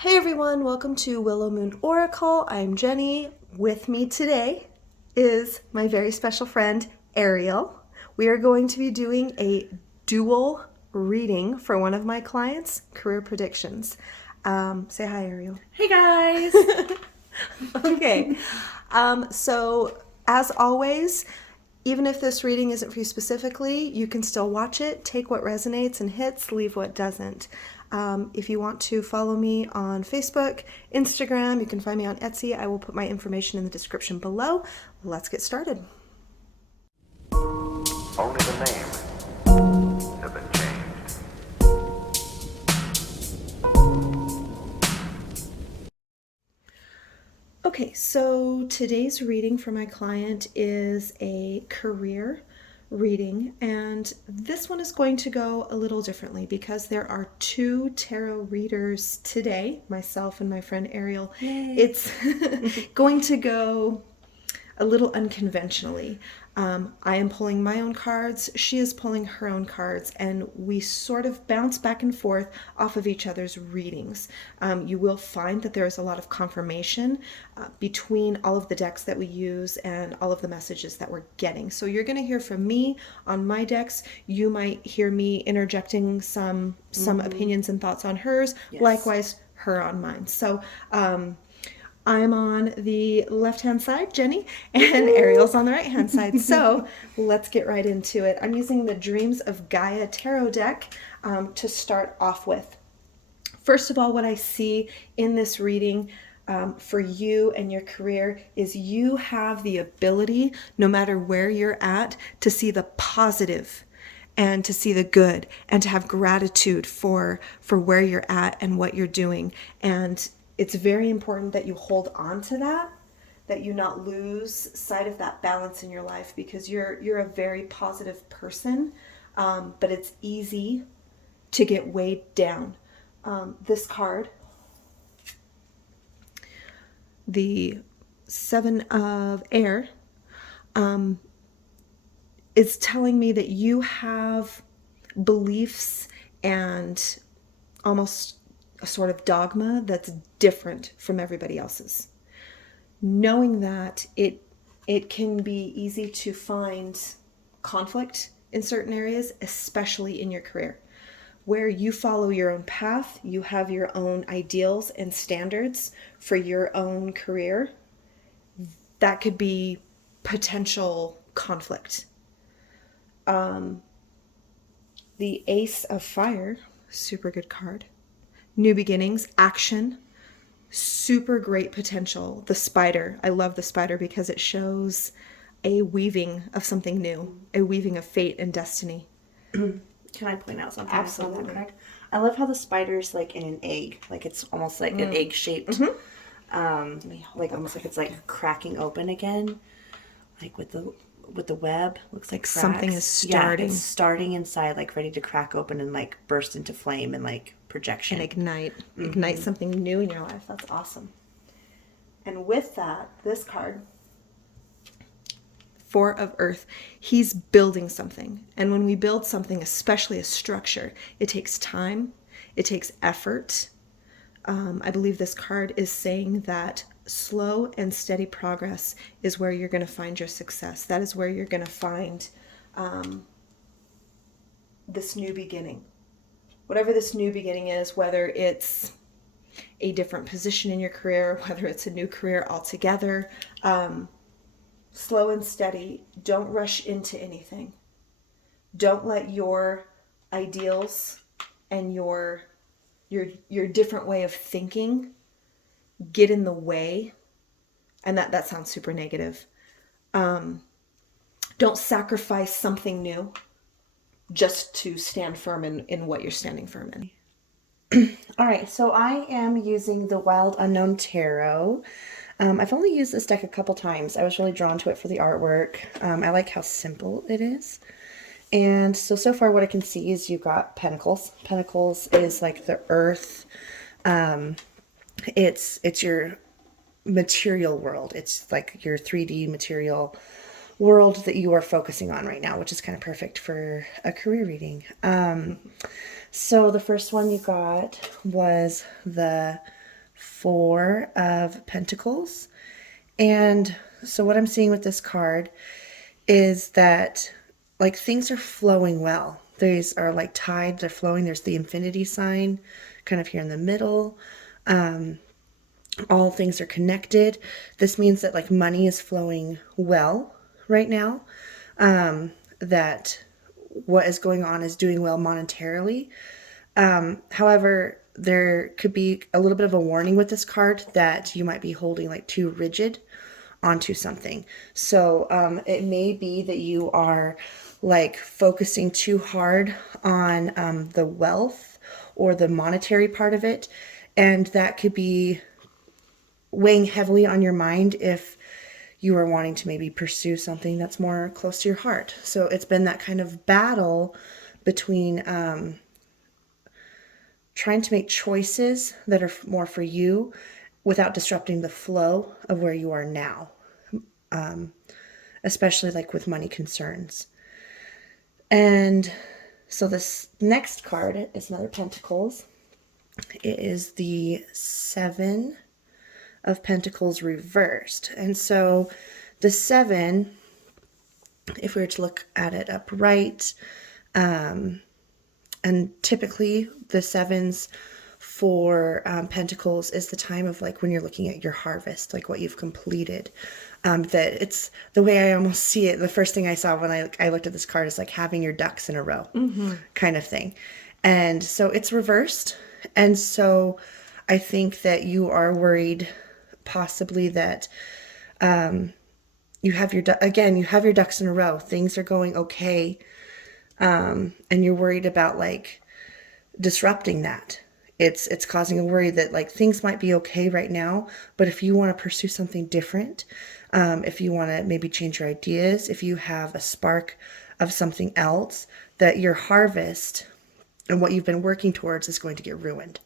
Hey everyone, welcome to Willow Moon Oracle. I'm Jenny. With me today is my very special friend Ariel. We are going to be doing a dual reading for one of my clients' career predictions. Say hi, Ariel. Hey guys! Okay. So, as always, even if this reading isn't for you specifically, you can still watch it, take what resonates and hits, leave what doesn't. If you want to follow me on Facebook, Instagram, you can find me on Etsy. I will put my information in the description below. Let's get started. Only the names have been changed. Okay, so today's reading for my client is a career reading, and this one is going to go a little differently because there are two tarot readers today, myself and my friend Ariel. Yay. It's going to go a little unconventionally. I am pulling my own cards, she is pulling her own cards, and we sort of bounce back and forth off of each other's readings. You will find that there is a lot of confirmation between all of the decks that we use and all of the messages that we're getting. So you're going to hear from me on my decks. You might hear me interjecting some opinions and thoughts on hers. Yes. Likewise, her on mine. So I'm on the left-hand side, Jenny, and Ariel's on the right-hand side. So let's get right into it. I'm using the Dreams of Gaia Tarot deck to start off with. First of all, what I see in this reading for you and your career is you have the ability, no matter where you're at, to see the positive and to see the good and to have gratitude for where you're at and what you're doing. And it's very important that you hold on to that you not lose sight of that balance in your life, because you're a very positive person, but it's easy to get weighed down. This card, the Seven of Air, is telling me that you have beliefs and almost a sort of dogma that's different from everybody else's. Knowing that it can be easy to find conflict in certain areas, especially in your career. Where you follow your own path, you have your own ideals and standards for your own career, that could be potential conflict. The Ace of Fire, super good card. New beginnings, action, super great potential. The spider, I love the spider because it shows a weaving of something new, a weaving of fate and destiny. Can I point out something? Absolutely. That card? I love how the spider's like in an egg. Like it's almost like an egg shaped. Like almost like it's like cracking open again. Like with the web. Looks like cracks. Something is starting. Yeah, it's starting inside, like ready to crack open and like burst into flame and like projection. And ignite something new in your life. That's awesome. And with that, this card, Four of Earth, he's building something. And when we build something, especially a structure, it takes time, it takes effort. I believe this card is saying that slow and steady progress is where you're going to find your success. That is where you're going to find this new beginning. Whatever this new beginning is, whether it's a different position in your career, whether it's a new career altogether, slow and steady. Don't rush into anything. Don't let your ideals and your different way of thinking get in the way. And that sounds super negative. Don't sacrifice something new just to stand firm in what you're standing firm in. All right, so I am using the Wild Unknown Tarot. I've only used this deck a couple times. I was really drawn to it for the artwork. I like how simple it is. And so far what I can see is you've got Pentacles. Pentacles is like the earth. It's your material world. It's like your 3D material world that you are focusing on right now, which is kind of perfect for a career reading. So the first one you got was the Four of Pentacles. And so what I'm seeing with this card is that like things are flowing well. These are like tides, they're flowing. There's the infinity sign kind of here in the middle. All things are connected. This means that like money is flowing well right now. That what is going on is doing well monetarily. However, there could be a little bit of a warning with this card that you might be holding like too rigid onto something. So it may be that you are like focusing too hard on the wealth or the monetary part of it. And that could be weighing heavily on your mind if you are wanting to maybe pursue something that's more close to your heart. So it's been that kind of battle between trying to make choices that are more for you without disrupting the flow of where you are now, especially like with money concerns. And so this next card is another Pentacles. It is the Seven of Pentacles reversed. And so the seven, if we were to look at it upright, and typically the sevens for Pentacles is the time of like when you're looking at your harvest, like what you've completed. That it's the way I almost see it. The first thing I saw when I looked at this card is like having your ducks in a row kind of thing. And so it's reversed. And so I think that you are worried possibly that you have your ducks in a row. Things are going okay. And you're worried about like disrupting that. It's causing a worry that like things might be okay right now, but if you want to pursue something different, if you want to maybe change your ideas, if you have a spark of something else, that your harvest and what you've been working towards is going to get ruined.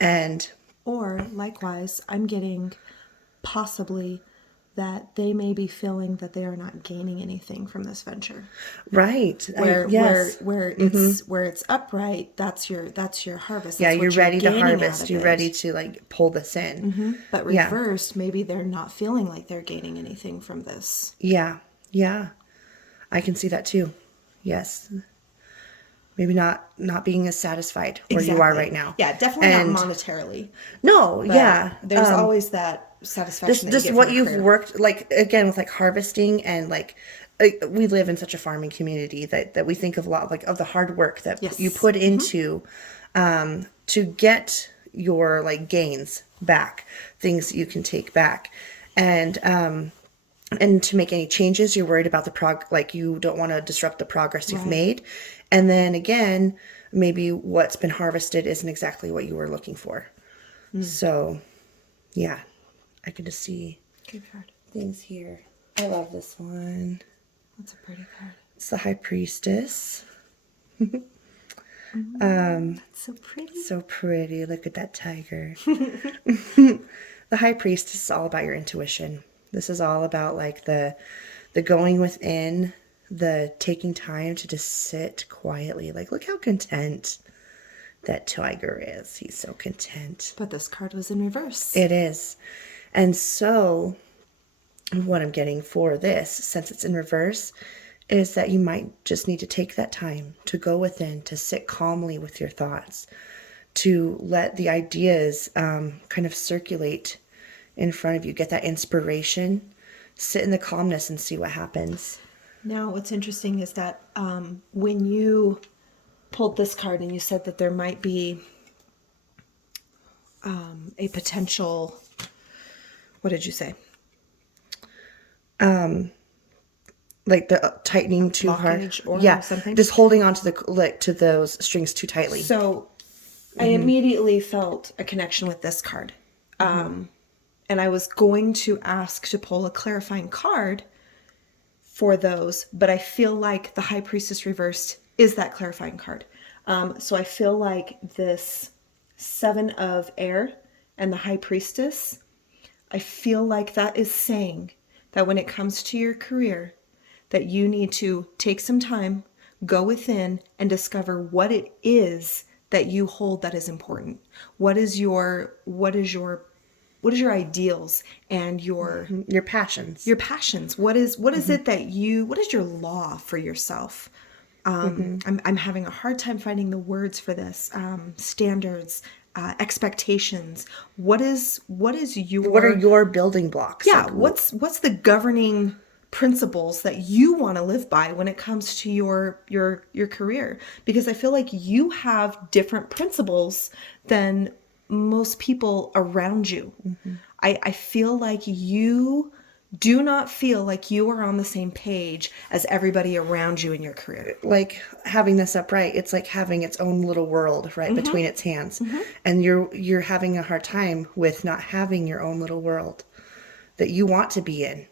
And Or likewise, I'm getting possibly that they may be feeling that they are not gaining anything from this venture. right. Where Mm-hmm. where it's upright, that's your harvest. Yeah, That's you're what ready to gaining out harvest. of You're it. ready to like pull this in. But Yeah. reversed, maybe they're not feeling like they're gaining anything from this. Yeah. Yeah. I can see that too. Yes. Maybe not being as satisfied where you are right now. Yeah, definitely And not monetarily. no, But yeah. there's always that satisfaction that Just you get what from a you've career. worked like again with like harvesting and like we live in such a farming community that we think of a lot like of the hard work that Yes. you put into to get your like gains back, things that you can take back. And to make any changes, you're worried about like you don't want to disrupt the progress you've Right. made. And then again, maybe what's been harvested isn't exactly what you were looking for. So, yeah, I can just see Good card. things here. I love this one. That's a pretty card. It's the High Priestess. That's so pretty. So pretty. Look at that tiger. The High Priestess is all about your intuition. This is all about like the going within, the taking time to just sit quietly. Like, look how content that tiger is. He's so content. But this card was in reverse. It is. And so what I'm getting for this, since it's in reverse, is that you might just need to take that time to go within, to sit calmly with your thoughts, to let the ideas kind of circulate in front of you, get that inspiration, sit in the calmness and see what happens. Now, what's interesting is that when you pulled this card and you said that there might be a potential, what did you say? Like the tightening too hard. Blockage or Yeah, something? just holding on to to those strings too tightly. So I immediately felt a connection with this card. And I was going to ask to pull a clarifying card for those, but I feel like the High Priestess reversed is that clarifying card. So I feel like this Seven of Air and the High Priestess, I feel like that is saying that when it comes to your career, that you need to take some time, go within, and discover what it is that you hold that is important? What is your ideals and Your passions. your passions? What is it that what is your law for yourself? I'm having a hard time finding the words for this. Standards, expectations. What is your What are your building blocks? yeah, Like, what's the governing principles that you want to live by when it comes to your career? Because I feel like you have different principles than most people around you. I feel like you do not feel like you are on the same page as everybody around you in your career. like having this upright, it's like having its own little world right between its hands. And you're having a hard time with not having your own little world that you want to be in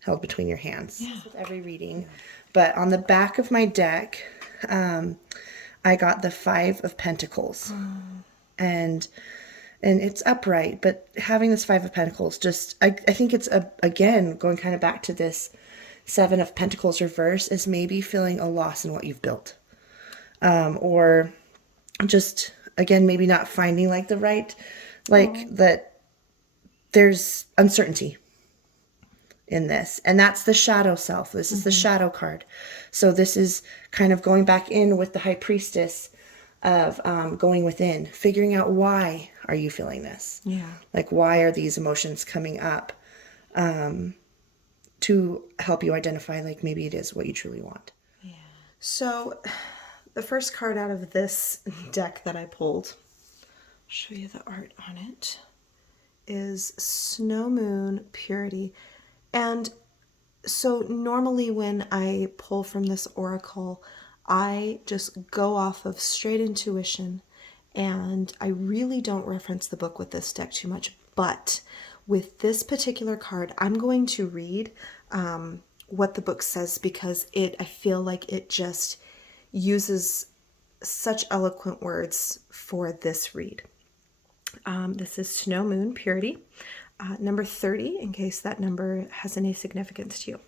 held between your hands with every reading. But on the back of my deck, I got the Five of Pentacles. And it's upright, but having this Five of Pentacles, just I think it's again going kind of back to this Seven of Pentacles reverse, is maybe feeling a loss in what you've built, or just again maybe not finding like the right, like that there's uncertainty in this, and that's the shadow self. This is the shadow card. So this is kind of going back in with the High Priestess of going within, figuring out why are you feeling this? Yeah. Like, why are these emotions coming up, to help you identify, like, maybe it is what you truly want. So, the first card out of this deck that I pulled, I'll show you the art on it, is Snow Moon Purity. And so normally when I pull from this oracle, I just go off of straight intuition, and I really don't reference the book with this deck too much. But with this particular card, I'm going to read what the book says, because I feel like it just uses such eloquent words for this read. This is Snow Moon Purity, number 30, in case that number has any significance to you.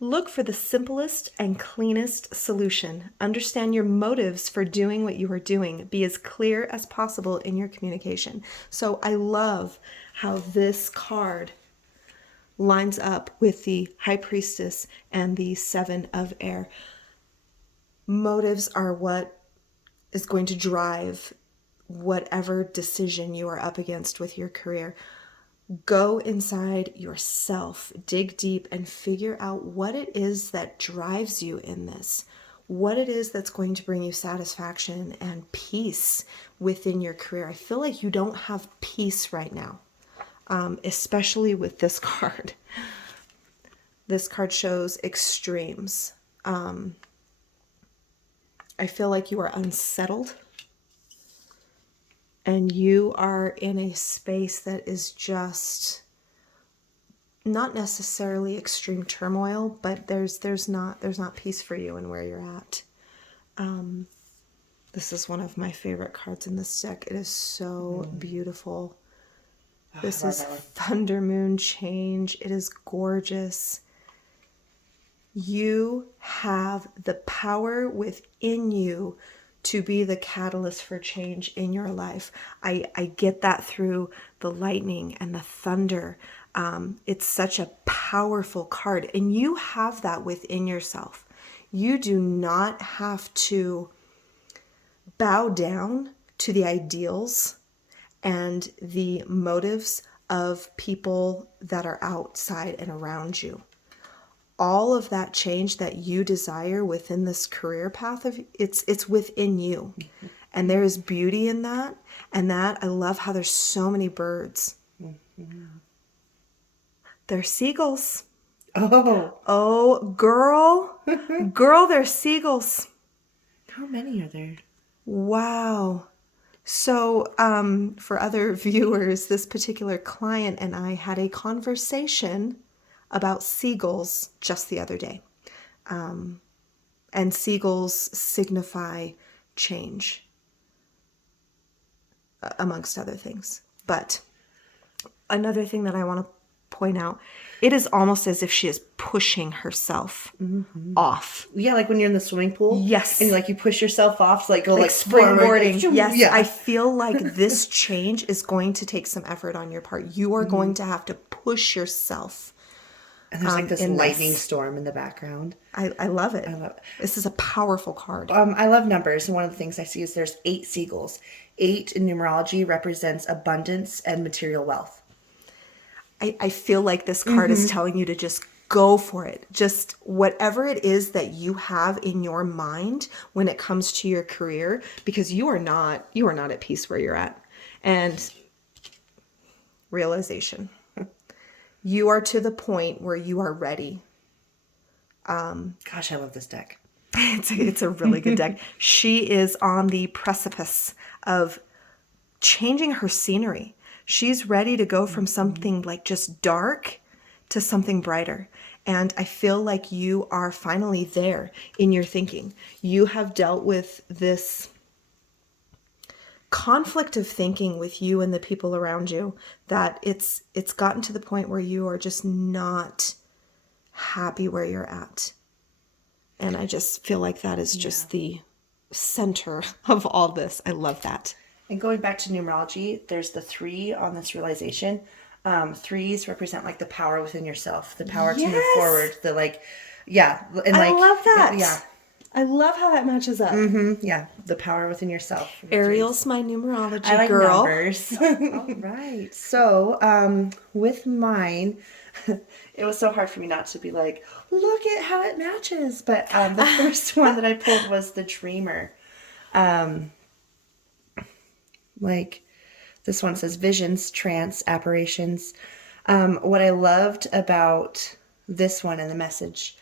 Look for the simplest and cleanest solution. Understand your motives for doing what you are doing. Be as clear as possible in your communication. So I love how this card lines up with the High Priestess and the Seven of Air. Motives are what is going to drive whatever decision you are up against with your career. Go inside yourself, dig deep, and figure out what it is that drives you in this. What it is that's going to bring you satisfaction and peace within your career. I feel like you don't have peace right now, especially with this card. This card shows extremes. I feel like you are unsettled, and you are in a space that is just not necessarily extreme turmoil, but there's not peace for you in where you're at. This is one of my favorite cards in this deck. It is so beautiful. This is Thunder Moon Change. It is gorgeous. You have the power within you to be the catalyst for change in your life. I get that through the lightning and the thunder. It's such a powerful card, and you have that within yourself. You do not have to bow down to the ideals and the motives of people that are outside and around you. All of that change that you desire within this career path it's within you. And there is beauty in that. And that, I love how there's so many birds. They're seagulls. Oh, girl. Girl, they're seagulls. How many are there? Wow. So, for other viewers, this particular client and I had a conversation about seagulls just the other day. And seagulls signify change, amongst other things. But another thing that I want to point out, it is almost as if she is pushing herself off. Yeah, like when you're in the swimming pool. Yes. And like you push yourself off, so like go like Springboarding. forward. Yes. Yeah. I feel like this change is going to take some effort on your part. You are going to have to push yourself. And there's like this in lightning this. storm in the background. I love it. I love it. This is a powerful card. I love numbers, and one of the things I see is there's 8 seagulls. 8 in numerology represents abundance and material wealth. I feel like this card is telling you to just go for it. Just whatever it is that you have in your mind when it comes to your career, because you are not at peace where you're at. And realization. You are to the point where you are ready. Gosh, I love this deck. It's a really good deck. She is on the precipice of changing her scenery. She's ready to go from something like just dark to something brighter. And I feel like you are finally there in your thinking. You have dealt with this conflict of thinking with you and the people around you that it's gotten to the point where you are just not happy where you're at. And I just feel like that is just the center of all this. I love that. And going back to numerology, there's the 3 on this realization. 3s represent like the power within yourself, the power to move forward, the like, yeah. And I like, love that. Yeah. I love how that matches up. Yeah, the power within yourself. Ariel's my numerology I like girl. numbers. All right. So, with mine, it was so hard for me not to be like, look at how it matches. But the first one that I pulled was the dreamer. Like this one says visions, trance, apparitions. What I loved about this one and the message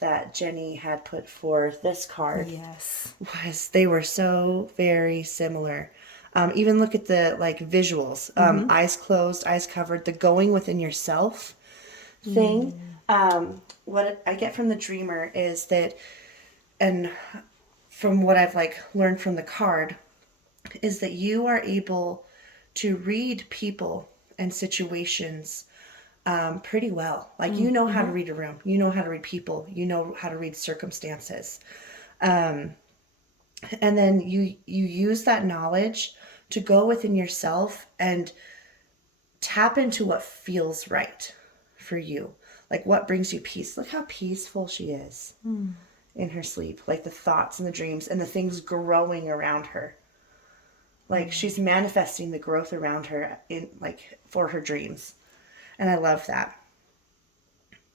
that Jenny had put for this card was they were so very similar. Even look at the like visuals, eyes closed, eyes covered, the going within yourself thing. What I get from the dreamer is that, and from what I've like learned from the card, is that you are able to read people and situations pretty well. Like you know how to read a room, you know how to read people, you know how to read circumstances. And then you use that knowledge to go within yourself and tap into what feels right for you. Like what brings you peace. Look how peaceful she is in her sleep. Like the thoughts and the dreams and the things growing around her. Like she's manifesting the growth around her in like for her dreams. And I love that.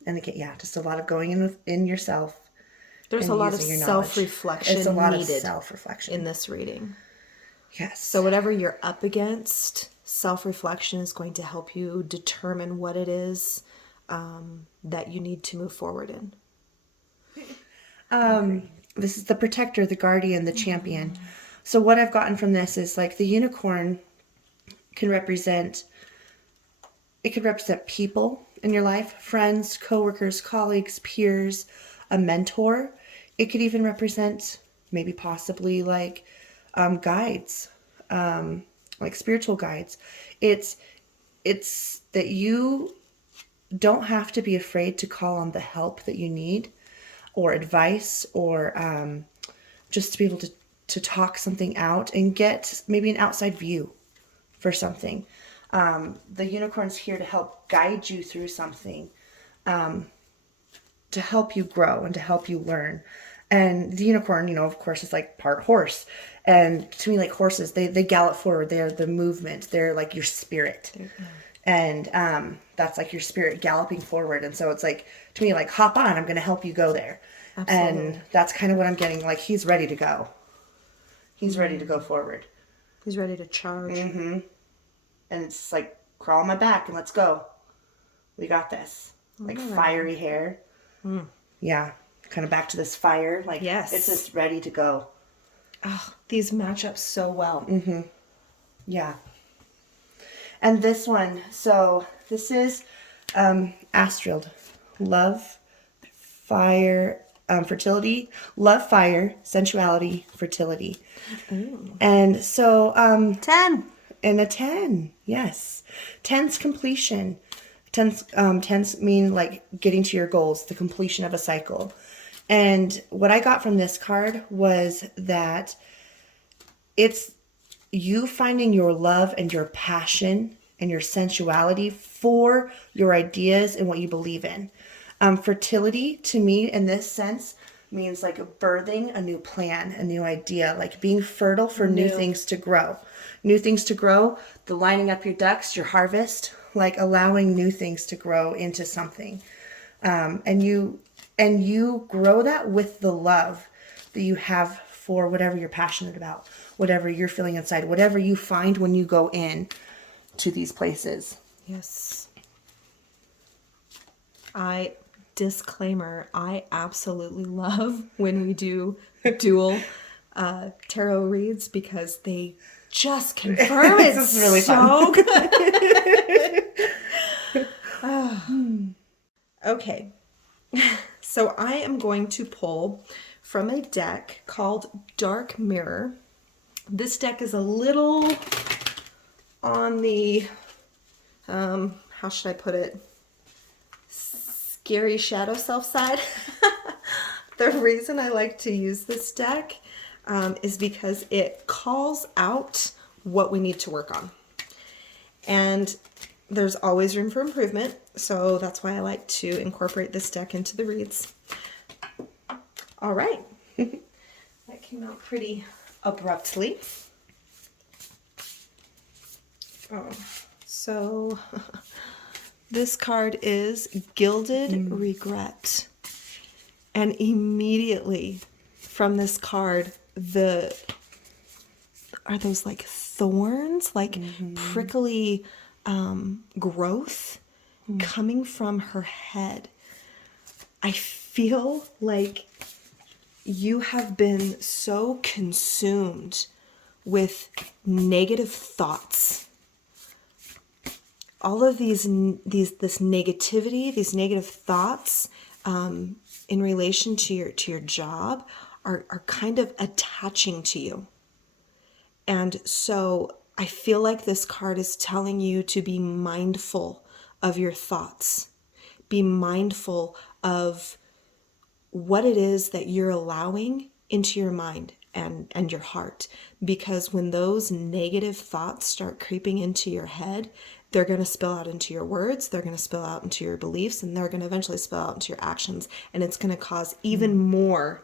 And again, just a lot of going in yourself. There's a lot of self-reflection It's a lot needed of self-reflection in this reading. Yes. So whatever you're up against, self-reflection is going to help you determine what it is that you need to move forward in. This is the protector, the guardian, the champion. So what I've gotten from this is like the unicorn can represent, it could represent people in your life, friends, coworkers, colleagues, peers, a mentor. It could even represent maybe possibly like guides, like spiritual guides. It's that you don't have to be afraid to call on the help that you need or advice or just to be able to talk something out and get maybe an outside view for something. The unicorn's here to help guide you through something, to help you grow and to help you learn. And the unicorn, you know, of course, is like part horse. And to me, like horses, they gallop forward. They're the movement. They're like your spirit. And that's like your spirit galloping forward. And so it's like, to me, like, hop on. I'm going to help you go there. Absolutely. And that's kind of what I'm getting. Like, he's ready to go. He's ready to go forward. He's ready to charge. Mm-hmm. And it's like, crawl on my back and let's go. We got this. Like fiery hair. Yeah. Kind of back to this fire. Like, yes. It's just ready to go. Oh, these match up so well. Mm-hmm. Yeah. And this one, so this is Astrid. Love, fire, fertility. Love, fire, sensuality, fertility. Ooh. And so 10. And a 10, yes. 10's completion. Tens mean like getting to your goals, the completion of a cycle. And what I got from this card was that it's you finding your love and your passion and your sensuality for your ideas and what you believe in. Fertility to me in this sense means like birthing a new plan, a new idea, like being fertile for new things to grow. New things to grow, the lining up your ducks, your harvest, like allowing new things to grow into something. And you grow that with the love that you have for whatever you're passionate about, whatever you're feeling inside, whatever you find when you go in to these places. Yes. Disclaimer, I absolutely love when we do dual tarot reads because they just confirm it. This is really so fun. good. Okay. So I am going to pull from a deck called Dark Mirror. This deck is a little on the, how should I put it? Scary shadow self side. The reason I like to use this deck is because it calls out what we need to work on. And there's always room for improvement. So that's why I like to incorporate this deck into the reads. All right. That came out pretty abruptly. Oh, so this card is Gilded Regret. And immediately from this card, are those like thorns, like prickly growth coming from her head. I feel like you have been so consumed with negative thoughts. All of this negativity, these negative thoughts in relation to your job are kind of attaching to you. And so I feel like this card is telling you to be mindful of your thoughts. Be mindful of what it is that you're allowing into your mind and your heart. Because when those negative thoughts start creeping into your head, they're going to spill out into your words, they're going to spill out into your beliefs, and they're going to eventually spill out into your actions. And it's going to cause even more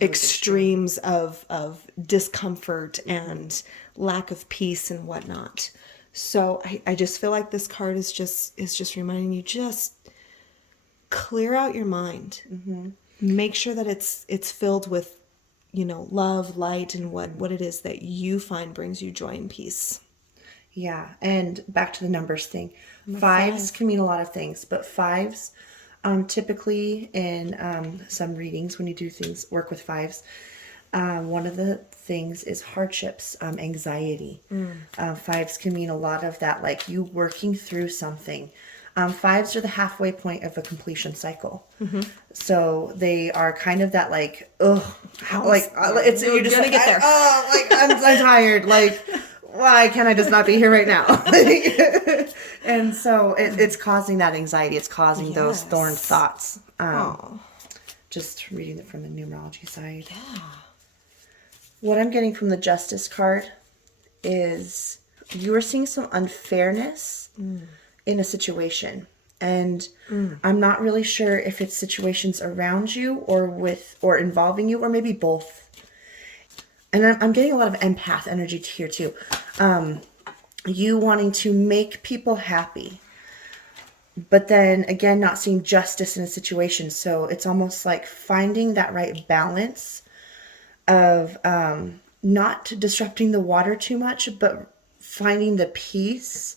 extremes of discomfort and lack of peace and whatnot. So I just feel like this card is just reminding you, just clear out your mind. Make sure that it's filled with, love, light, and what it is that you find brings you joy and peace. Yeah, and back to the numbers thing. Fives can mean a lot of things, but fives, typically in some readings, when you do work with fives, one of the things is hardships, anxiety. Fives can mean a lot of that, like you working through something. Fives are the halfway point of a completion cycle. So they are kind of that like, it's you're just gonna get there. I'm tired. Like, why can't I just not be here right now? And so it's causing that anxiety. It's causing those thorned thoughts. Just reading it from the numerology side. Yeah. What I'm getting from the Justice card is you are seeing some unfairness in a situation. And I'm not really sure if it's situations around you or involving you, or maybe both. And I'm getting a lot of empath energy here too. You wanting to make people happy, but then again, not seeing justice in a situation. So it's almost like finding that right balance of not disrupting the water too much, but finding the peace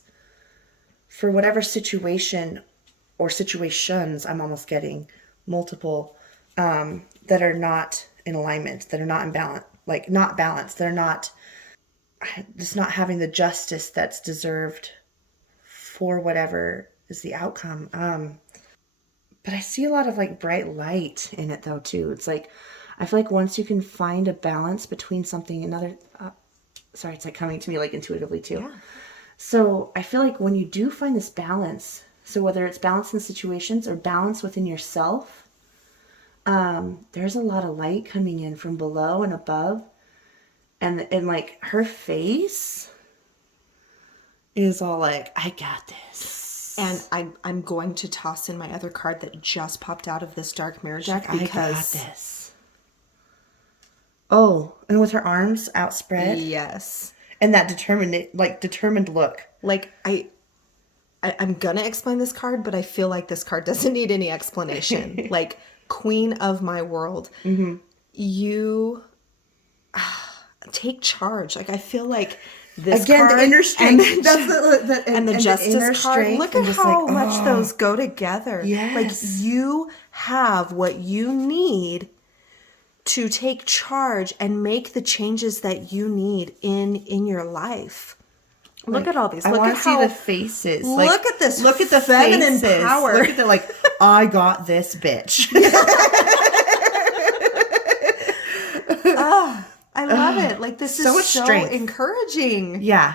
for whatever situation or situations. I'm almost getting multiple that are not in alignment, that are not in balance, like not balanced. They're not just not having the justice that's deserved for whatever is the outcome. But I see a lot of like bright light in it though too. It's like, I feel like once you can find a balance between something and another, sorry, it's like coming to me like intuitively too. So I feel like when you do find this balance, so whether it's balance in situations or balance within yourself, there's a lot of light coming in from below and above. And like her face is all like, I got this. And I'm going to toss in my other card that just popped out of this dark mirror deck I got because this. Oh, and with her arms outspread. yes, And that determined look. like I'm gonna explain this card, but I feel like this card doesn't need any explanation. Like Queen of my world, you take charge. Like I feel like this Again, card the inner strength. and That's and the inner Justice card. strength, Look and at just how like, much oh. those go together. Yes. Like you have what you need to take charge and make the changes that you need in your life. Look at all these. I Look want at to see how the faces. Look at this. Look at the feminine faces. power. Look at the like. I got this, bitch. I love it. Like this So is much so strength. encouraging. Yeah.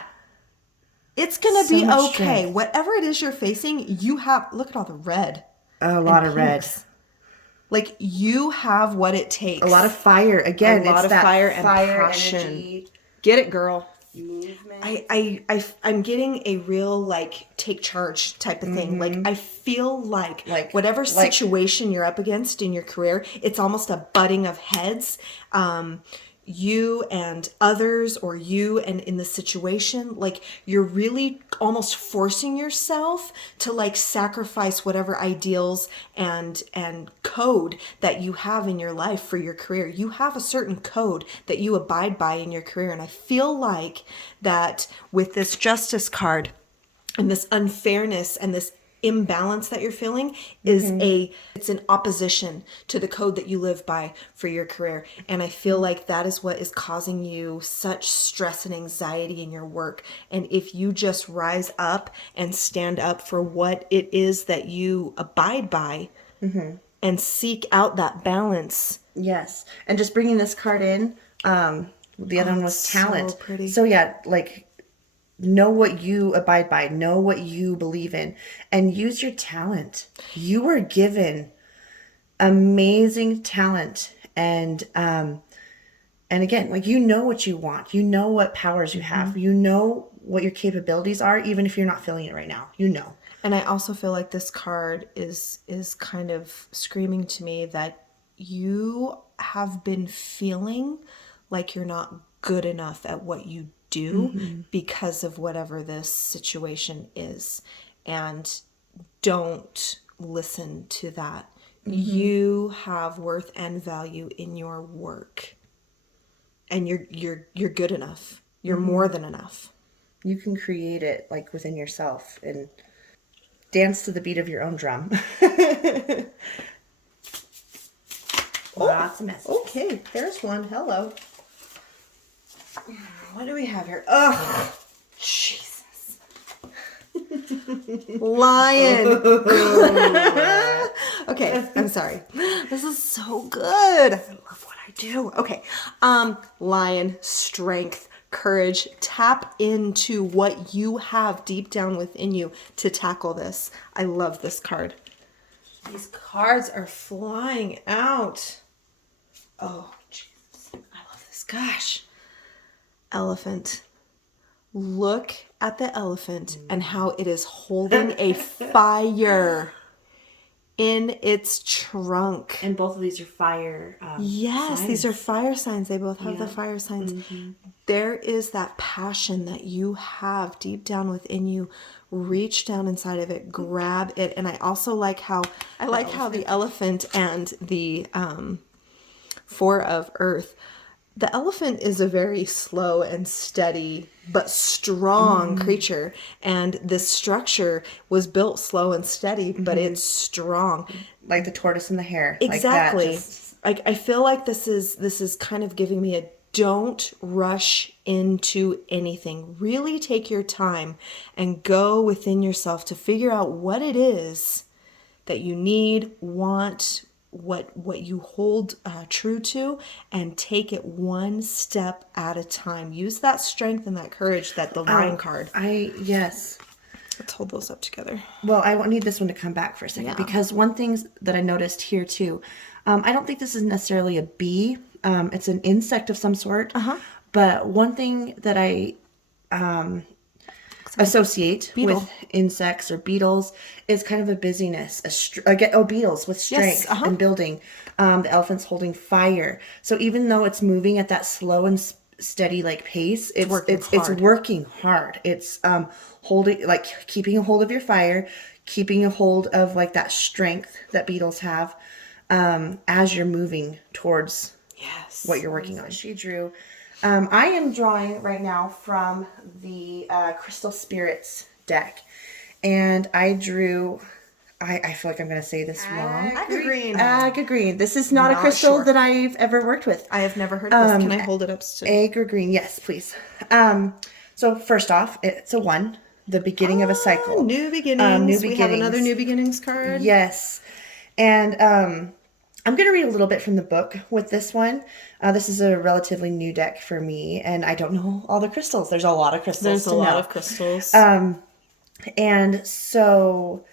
It's gonna So be much okay. strength. Whatever it is you're facing, you have. Look at all the red. A lot of red. pinks. Like you have what it takes. A lot of fire. Again, A lot it's of that fire and passion. energy, Get it, girl. movement. I'm getting a real like take charge type of thing. Like I feel like whatever situation you're up against in your career, it's almost a butting of heads. You and others, or you and in the situation, like you're really almost forcing yourself to like sacrifice whatever ideals and code that you have in your life for your career. You have a certain code that you abide by in your career, and I feel like that with this Justice card and this unfairness and this imbalance that you're feeling is it's in opposition to the code that you live by for your career. And I feel like that is what is causing you such stress and anxiety in your work. And if you just rise up and stand up for what it is that you abide by and seek out that balance. Yes. And just bringing this card in, the other one was so talent. pretty. So yeah, like know what you abide by, know what you believe in, and use your talent. You were given amazing talent, and again, like you know what you want, you know what powers you have, you know what your capabilities are, even if you're not feeling it right now, you know. And I also feel like this card is kind of screaming to me that you have been feeling like you're not good enough at what you do because of whatever this situation is. And don't listen to that. You have worth and value in your work. And you're good enough. You're more than enough. You can create it like within yourself and dance to the beat of your own drum. Lots of messages. Okay, there's one. Hello. What do we have here? Ugh. Jesus. Lion. Okay, I'm sorry. This is so good. I love what I do. Okay. Lion, strength, courage. Tap into what you have deep down within you to tackle this. I love this card. These cards are flying out. Oh, Jesus. I love this. Gosh. Elephant. Look at the elephant and how it is holding a fire in its trunk. And both of these are fire. Yes, signs. these are fire signs. They both have the fire signs. There is that passion that you have deep down within you. Reach down inside of it, grab it. And I also like how the elephant and the Four of Earth. The elephant is a very slow and steady but strong creature, and this structure was built slow and steady, but it's strong. Like the tortoise and the hare. Exactly. Like that, I feel like this is kind of giving me a don't rush into anything. Really take your time and go within yourself to figure out what it is that you need, want, what you hold true to, and take it one step at a time. Use that strength and that courage that the Lion card. Yes. Let's hold those up together. Well, I won't need this one to come back for a second, Yeah. because one thing that I noticed here too, I don't think this is necessarily a bee. It's an insect of some sort. But one thing that I associate beetle. with insects or beetles is kind of a busyness. Beetles with strength and building. The elephant's holding fire. So even though it's moving at that slow and steady like pace, it's working hard. It's holding, like keeping a hold of your fire, keeping a hold of like that strength that beetles have as you're moving towards what you're working on. She drew. I am drawing right now from the Crystal Spirits deck, and I drew. I feel like I'm going to say this wrong. Agreen. This is not a crystal that I've ever worked with. I have never heard of this. Can I hold it up? Agreen. Yes, please. So first off, it's a 1, the beginning of a cycle. New beginnings. We have another new beginnings card. Yes. And I'm going to read a little bit from the book with this one. This is a relatively new deck for me, and I don't know all the crystals. There's a lot of crystals. There's a lot of crystals. And so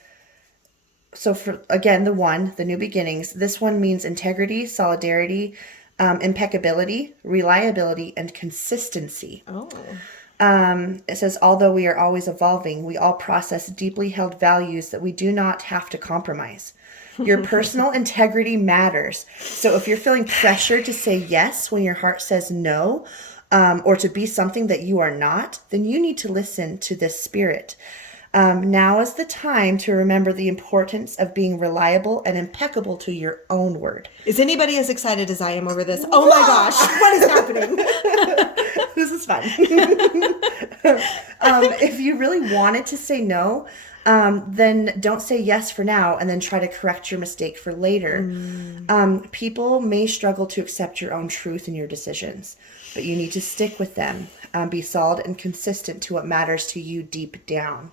for, again, the 1, the new beginnings, this one means integrity, solidarity, impeccability, reliability, and consistency. It says, although we are always evolving, we all process deeply held values that we do not have to compromise. Your personal integrity matters. So if you're feeling pressure to say yes when your heart says no, or to be something that you are not, then you need to listen to this spirit. Now is the time to remember the importance of being reliable and impeccable to your own word. Is anybody as excited as I am over this? Oh my gosh, what is happening? This is fun. If you really wanted to say no, then don't say yes for now and then try to correct your mistake for later. People may struggle to accept your own truth in your decisions, but you need to stick with them. Be solid and consistent to what matters to you deep down.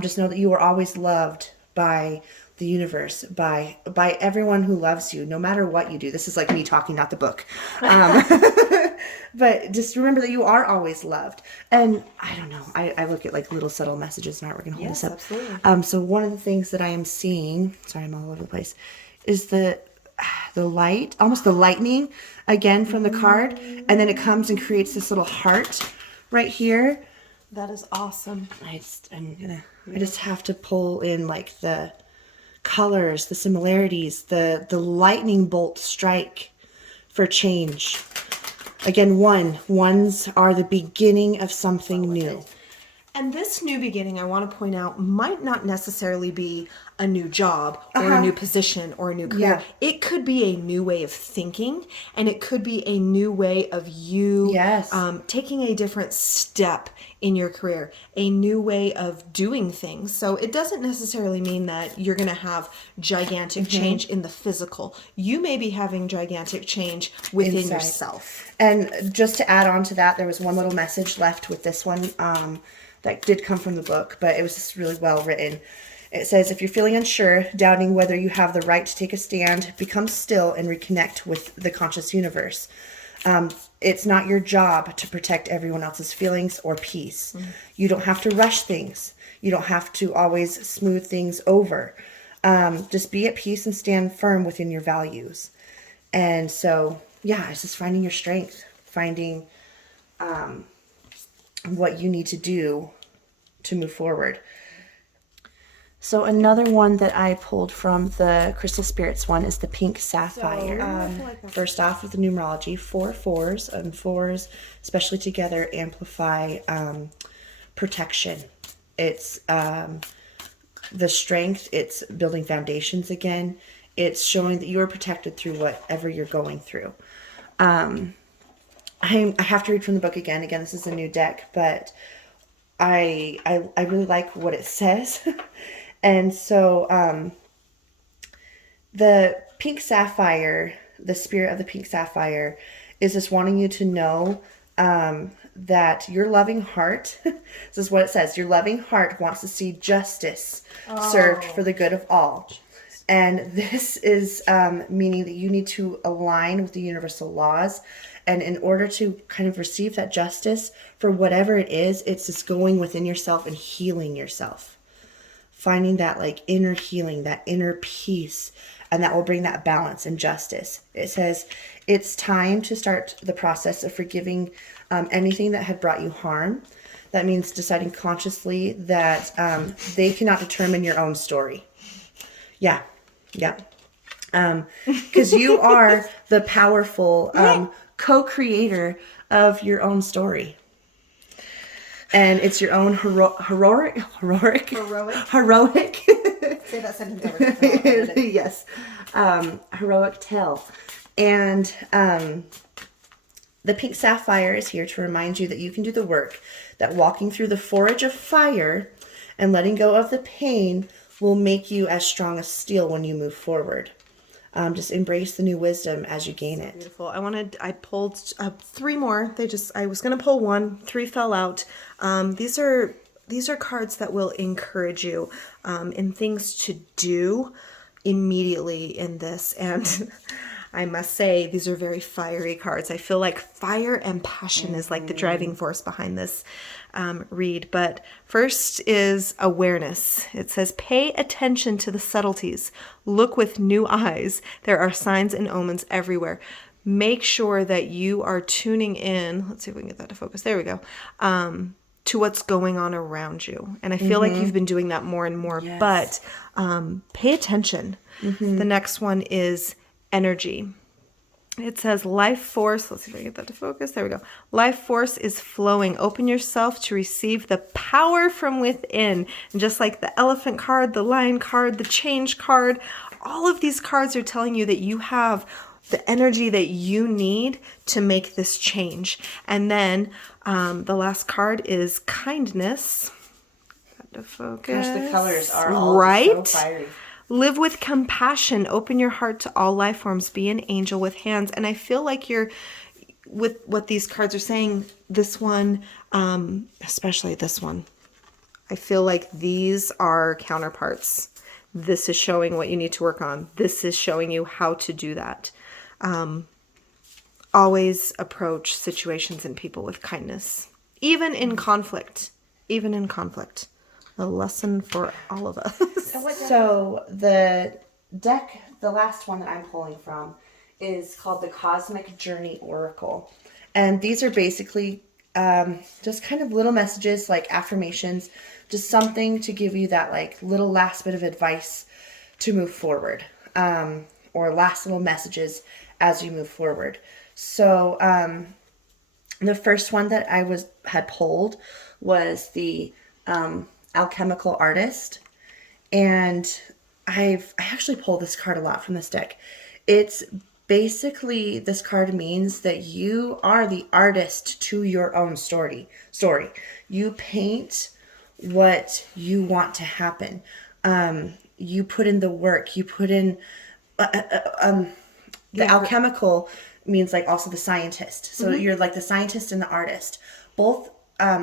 Just know that you are always loved by the universe, by everyone who loves you, no matter what you do. This is like me talking, not the book. But just remember that you are always loved. And I don't know, I look at like little subtle messages, and we're going to hold this up. Absolutely. So one of the things that I am seeing, sorry, I'm all over the place, is the light, almost the lightning again from the card. And then it comes and creates this little heart right here. That is awesome. I just have to pull in like the colors, the similarities, the lightning bolt strike for change. Again, ones are the beginning of something new. And this new beginning, I want to point out, might not necessarily be a new job or a new position or a new career. Yeah. It could be a new way of thinking, and it could be a new way of you taking a different step in your career, a new way of doing things. So it doesn't necessarily mean that you're going to have gigantic change in the physical. You may be having gigantic change within yourself. And just to add on to that, there was one little message left with this one that did come from the book, but it was just really well written. It says, if you're feeling unsure, doubting whether you have the right to take a stand, become still and reconnect with the conscious universe. It's not your job to protect everyone else's feelings or peace. You don't have to rush things. You don't have to always smooth things over. Just be at peace and stand firm within your values. And so, yeah, it's just finding your strength, finding what you need to do to move forward. So another one that I pulled from the Crystal Spirits one is the Pink Sapphire. First off with the numerology, 4 4s, and 4s, especially together, amplify protection. It's the strength, it's building foundations again. It's showing that you are protected through whatever you're going through. I have to read from the book again. Again, this is a new deck, but I really like what it says. And so the Pink Sapphire, the spirit of the Pink Sapphire, is just wanting you to know that your loving heart, this is what it says, your loving heart wants to see justice served for the good of all. And this is meaning that you need to align with the universal laws. And in order to kind of receive that justice for whatever it is, it's just going within yourself and healing yourself. Finding that like inner healing, that inner peace, and that will bring that balance and justice. It says it's time to start the process of forgiving anything that had brought you harm. That means deciding consciously that they cannot determine your own story. Yeah. Because you are the powerful co-creator of your own story. And it's your own heroic. Say that sentence over. Yes. Heroic tale. And the pink sapphire is here to remind you that you can do the work, that walking through the forge of fire and letting go of the pain will make you as strong as steel when you move forward. Just embrace the new wisdom as you gain it. Beautiful. I pulled 3 more. I was going to pull 1, 3 fell out. These are cards that will encourage you in things to do immediately in this. And I must say, these are very fiery cards. I feel like fire and passion is like the driving force behind this read. But first is awareness. It says, pay attention to the subtleties. Look with new eyes. There are signs and omens everywhere. Make sure that you are tuning in. Let's see if we can get that to focus. There we go. To what's going on around you. And I feel like you've been doing that more and more, but pay attention. The next one is energy. It says life force. Let's see if I can get that to focus. There we go. Life force is flowing. Open yourself to receive the power from within. And just like the elephant card, the lion card, the change card, all of these cards are telling you that you have the energy that you need to make this change. And then the last card is kindness. Got to focus. Gosh, the colors are all right. so fiery. Live with compassion. Open your heart to all life forms. Be an angel with hands. And I feel like you're, with what these cards are saying, this one, especially this one, I feel like these are counterparts. This is showing what you need to work on. This is showing you how to do that. Always approach situations and people with kindness, even in conflict. Even in conflict. A lesson for all of us. So the deck, the last one that I'm pulling from, is called the Cosmic Journey Oracle. And these are basically just kind of little messages, like affirmations, just something to give you that like little last bit of advice to move forward, or last little messages as you move forward. So the first one that I had pulled was the Alchemical Artist, and I actually pulled this card a lot from this deck. It's basically, this card means that you are the artist to your own story. You paint what you want to happen. You put in the work. You put in the alchemical means like also the scientist. So you're like the scientist and the artist. Both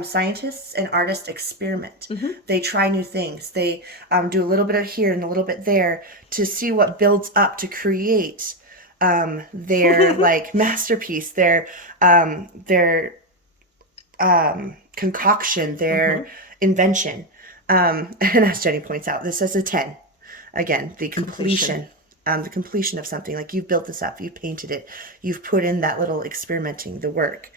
scientists and artists experiment. They try new things. They do a little bit of here and a little bit there to see what builds up to create their like masterpiece, their concoction, their invention. And as Jenny points out, this is a 10. Again, the completion. The completion of something. Like, you've built this up, you've painted it, you've put in that little experimenting, the work.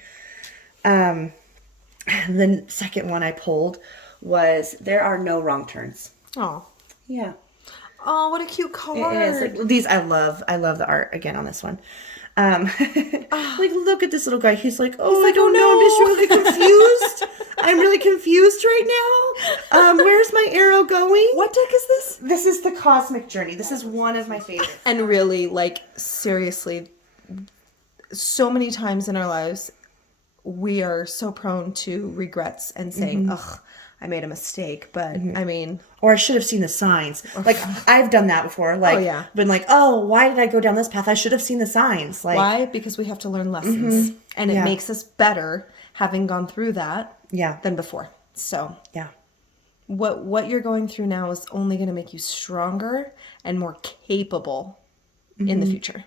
The second one I pulled was There Are No Wrong Turns. Oh. Yeah. Oh, what a cute card. It is. Like, these, I love the art again on this one. Like, look at this little guy. He's like, I don't know. I'm just really confused. I'm really confused right now. Where's my arrow going? What deck is this? This is the Cosmic Journey. This is one of my favorites. And really, like, seriously, so many times in our lives, we are so prone to regrets and saying, ugh, I made a mistake. But I mean, or I should have seen the signs. Like, I've done that before. Like, been like, why did I go down this path? I should have seen the signs. Like, why? Because we have to learn lessons, and it makes us better having gone through that than before. So yeah. what you're going through now is only going to make you stronger and more capable in the future.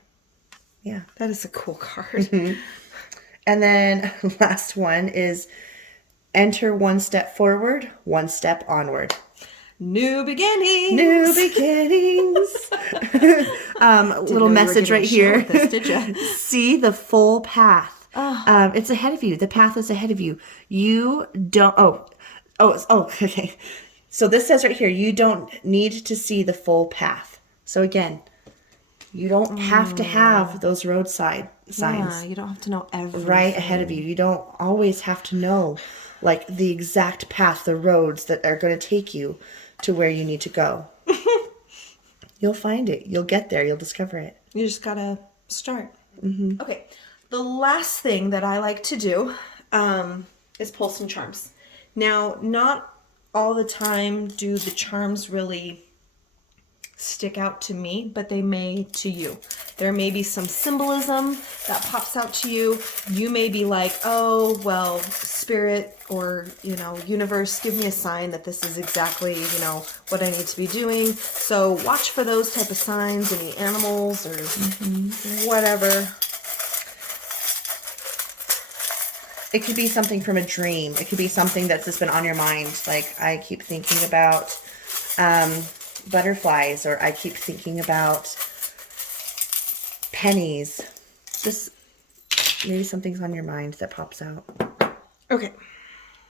Yeah. That is a cool card. And then last one is enter one step forward, one step onward. New beginnings. New beginnings. Little message right here. This, did you? See the full path. It's ahead of you. The path is ahead of you. You don't. Okay. So this says right here, you don't need to see the full path. So again, you don't have to have those roadside signs Yeah, you don't have to know everything. right ahead of you. You don't always have to know like the exact path, the roads that are going to take you to where you need to go. You'll find it. You'll get there. You'll discover it. You just gotta start. Okay. The last thing that I like to do is pull some charms. Now, not all the time do the charms really stick out to me, but they may to you. There may be some symbolism that pops out to you. You may be like, oh, well, spirit or, universe, give me a sign that this is exactly, what I need to be doing. So watch for those type of signs, any animals or whatever. It could be something from a dream. It could be something that's just been on your mind. Like I keep thinking about butterflies, or I keep thinking about pennies. Just maybe something's on your mind that pops out.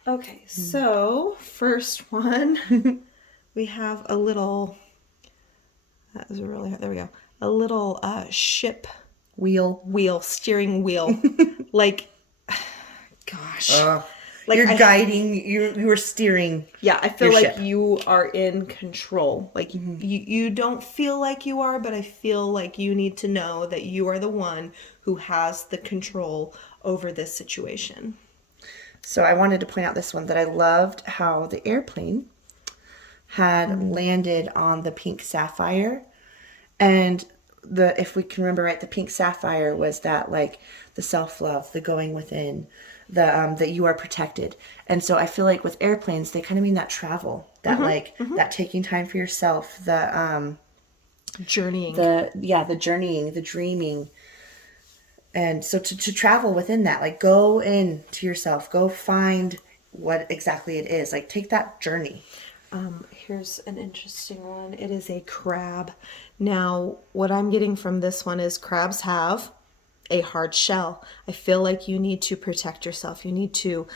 Okay, so first one, we have a little, there we go, a little ship Wheel. steering wheel. Like, gosh. Like you're guiding, you are steering. Yeah, I feel your like ship. you are in control. Like you don't feel like you are, but I feel like you need to know that you are the one who has the control over this situation. So I wanted to point out this one, that I loved how the airplane had landed on the pink sapphire. And if we can remember right, the pink sapphire was that like the self-love, the going within, that you are protected. And so I feel like with airplanes, they kind of mean that travel, that that taking time for yourself, the Journeying. the journeying, the dreaming. And so to travel within that, like go in to yourself, go find what exactly it is, like take that journey. Here's an interesting one. It is a crab. Now, what I'm getting from this one is crabs have a hard shell. I feel like you need to protect yourself. You need to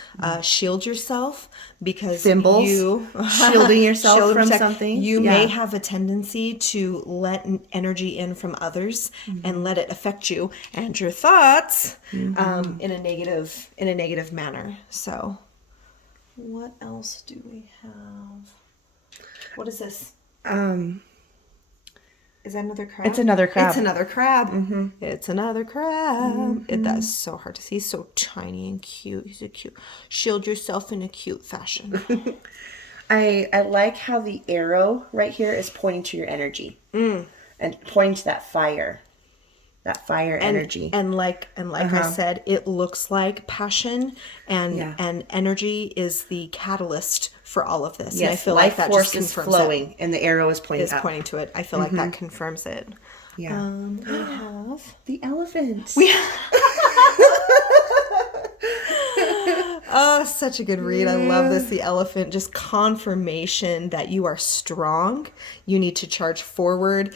shield yourself because Symbols. Shielding yourself shield and from protect. something. You Yeah. may have a tendency to let energy in from others and let it affect you and your thoughts in a negative manner. So, what else do we have? What is this? Is that another crab? It's another crab. It's another crab. It's another crab. That's so hard to see. He's so tiny and cute. He's a cute. Shield yourself in a cute fashion. I like how the arrow right here is pointing to your energy and pointing to that fire energy. And like I said, it looks like passion and energy is the catalyst for all of this. Yes, and I feel life like that force just is confirms flowing, and the arrow is pointing up. pointing to it. I feel like that confirms it. Yeah. We have The elephant. Oh, such a good read. I love this. The elephant, just confirmation that you are strong. You need to charge forward.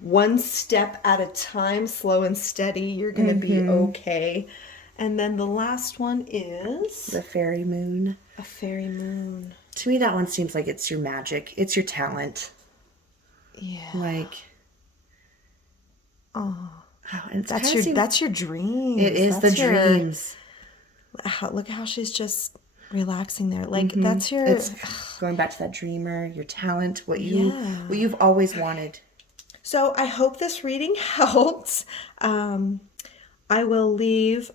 One step at a time, slow and steady. You're going to be okay. And then the last one is The fairy moon. a fairy moon. To me, that one seems like it's your magic. It's your talent. Yeah. Like, Oh, and it's that's kinda your that's your dreams. It is That's the your- dreams. Look how she's just relaxing there. Like that's your. It's going back to that dreamer, your talent, what you've always wanted. So I hope this reading helped. I will leave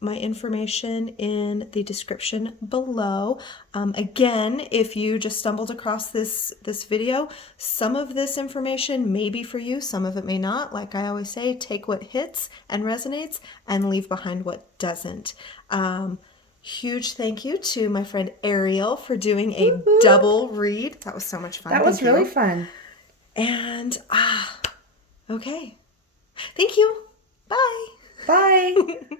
my information in the description below. Again, if you just stumbled across this video, some of this information may be for you, some of it may not. Like I always say, take what hits and resonates and leave behind what doesn't. Huge thank you to my friend Ariel for doing a double read. That was so much fun. That was Thank really you. fun. And, okay. Thank you. Bye. Bye.